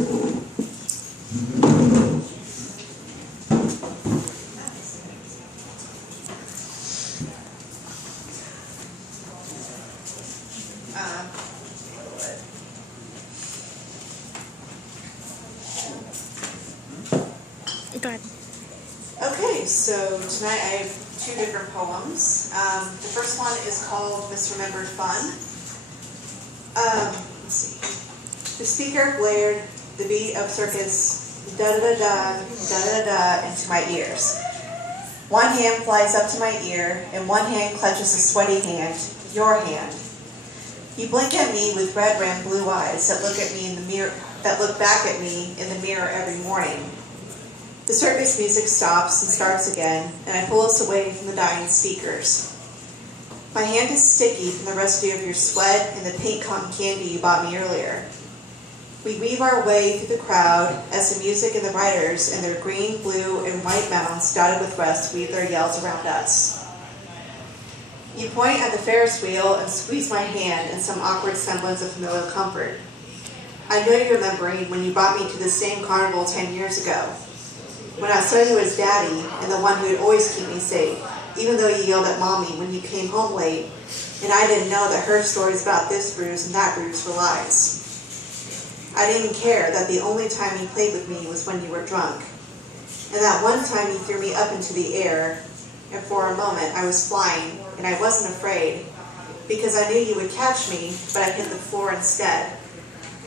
Go ahead. Okay, so tonight I have two different poems. The first one is called Misremembered Fun. Let's see. The speaker blared the beat of circus, da-da-da-da, da-da-da-da, into my ears. One hand flies up to my ear, and one hand clutches a sweaty hand, your hand. You blink at me with red-rimmed blue eyes that look at me in the mirror, that look back at me in the mirror every morning. The circus music stops and starts again, and I pull us away from the dying speakers. My hand is sticky from the residue of your sweat and the pink cotton candy you bought me earlier. We weave our way through the crowd as the music and the writers and their green, blue, and white mounds dotted with rust weave their yells around us. You point at the Ferris wheel and squeeze my hand in some awkward semblance of familiar comfort. I know you're remembering when you brought me to the same carnival 10 years ago, when I saw you as Daddy and the one who would always keep me safe, even though you yelled at Mommy when you came home late, and I didn't know that her stories about this bruise and that bruise were lies. I didn't care that the only time you played with me was when you were drunk, and that one time you threw me up into the air, and for a moment I was flying, and I wasn't afraid, because I knew you would catch me, but I hit the floor instead,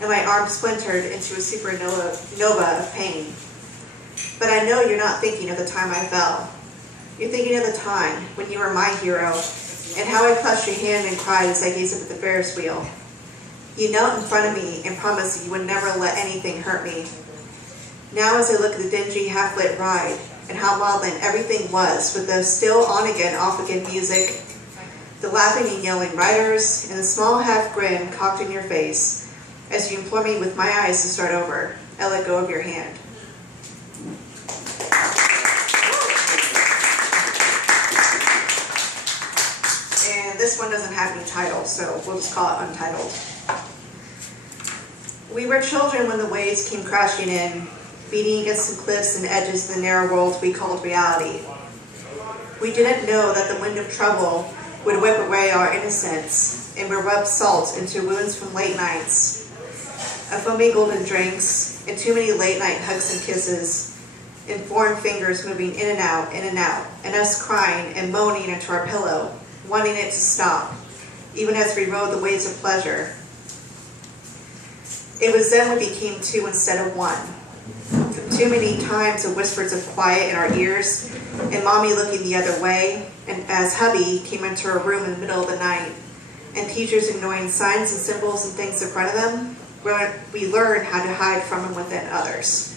and my arm splintered into a supernova of pain. But I know you're not thinking of the time I fell. You're thinking of the time when you were my hero, and how I clutched your hand and cried as I gazed up at the Ferris wheel. You knelt in front of me and promised that you would never let anything hurt me. Now as I look at the dingy half-lit ride, and how maudlin everything was with the still on-again, off-again music, the laughing and yelling riders, and the small half-grin cocked in your face, as you implore me with my eyes to start over, I let go of your hand. And this one doesn't have any title, so we'll just call it Untitled. We were children when the waves came crashing in, beating against the cliffs and edges of the narrow world we called reality. We didn't know that the wind of trouble would whip away our innocence and would rub salt into wounds from late nights, of foamy golden drinks, and too many late-night hugs and kisses, and foreign fingers moving in and out, and us crying and moaning into our pillow, wanting it to stop, even as we rode the waves of pleasure. It was then we became two instead of one. Too many times of whispers of quiet in our ears, and Mommy looking the other way, and as hubby came into her room in the middle of the night, and teachers ignoring signs and symbols and things in front of them, we learned how to hide from and within others.